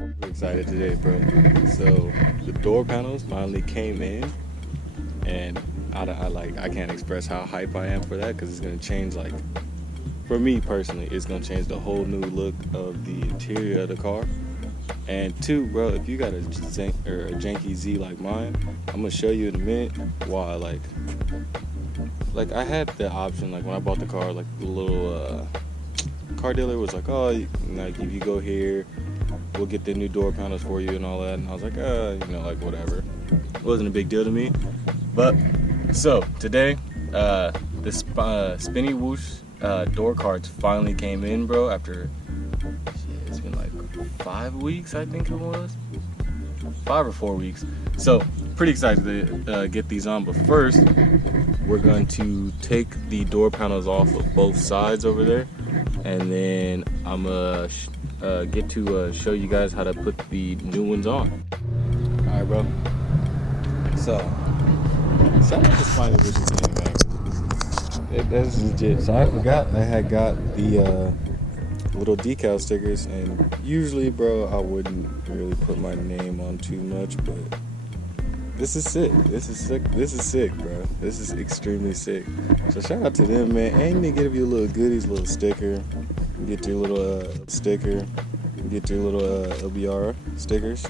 We're excited today, bro. So the door panels finally came in, and I can't express how hype I am for that, because it's gonna change, like, for me personally, it's gonna change the whole new look of the interior of the car. And two, bro, if you got a janky Z like mine, I'm gonna show you in a minute why. Like I had the option, like when I bought the car, like the little car dealer was like, oh, like if you go here, we'll get the new door panels for you and all that. And I was like, like whatever. It wasn't a big deal to me. But so today, the Spinnywhoosh Doorcards finally came in, bro. After it's been like 5 weeks, I think it was 5 or 4 weeks. So pretty excited to get these on. But first, we're going to take the door panels off of both sides over there, and then I'm gonna get to show you guys how to put the new ones on. All right, bro. So shout out to Spinnywhoosh thing, man. That's legit. So I forgot I had got the little decal stickers, and usually, bro, I wouldn't really put my name on too much, but this is sick. This is sick. This is sick, bro. This is extremely sick. So shout out to them, man. And they give you a little goodies, little sticker. You get your little sticker. You get your little LBR stickers.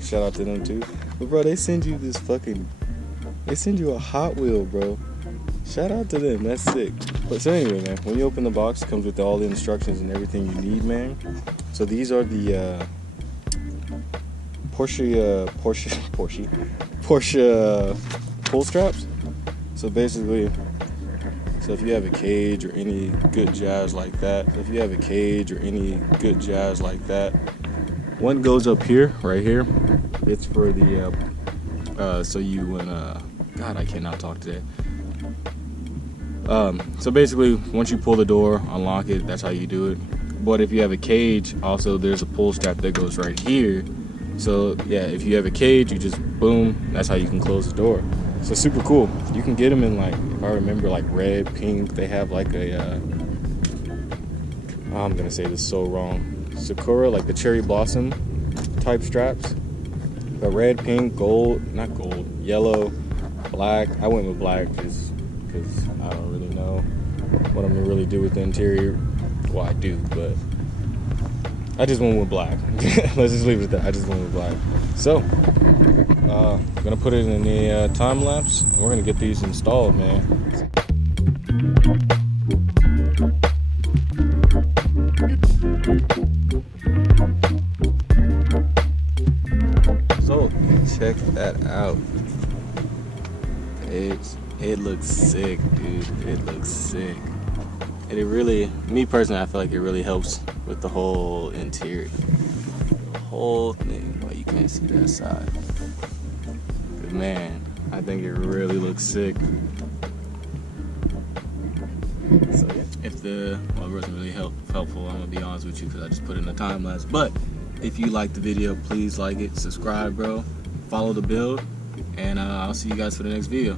Shout out to them too. But bro, they send you this they send you a Hot Wheel, bro. Shout out to them. That's sick. But so anyway, man, when you open the box, it comes with all the instructions and everything you need, man. So these are the Porsche pull straps. So basically, if you have a cage or any good jazz like that, one goes up here, right here. It's for the so you when God, I cannot talk today. So basically, once you pull the door, unlock it, that's how you do it. But if you have a cage, also there's a pull strap that goes right here. So yeah, if you have a cage, you just boom, that's how you can close the door. So super cool. You can get them in, like, if I remember, like red, pink. They have like a I'm gonna say this so wrong, Sakura, like the cherry blossom type straps. But red, pink, gold, not gold, yellow, black. I went with black just because I don't really know what I'm gonna really do with the interior. Well, I do, but I just went with black. Let's just leave it at that. I just went with black. So, I'm gonna put it in the time lapse, and we're gonna get these installed, man. So, check that out. It looks sick, dude. It looks sick. And it really, me personally, I feel like it really helps with the whole interior. The whole thing. Well, you can't see that side. But man, I think it really looks sick. So yeah, it wasn't really helpful, I'm gonna be honest with you, because I just put in a time lapse. But if you like the video, please like it, subscribe, bro. Follow the build, and I'll see you guys for the next video.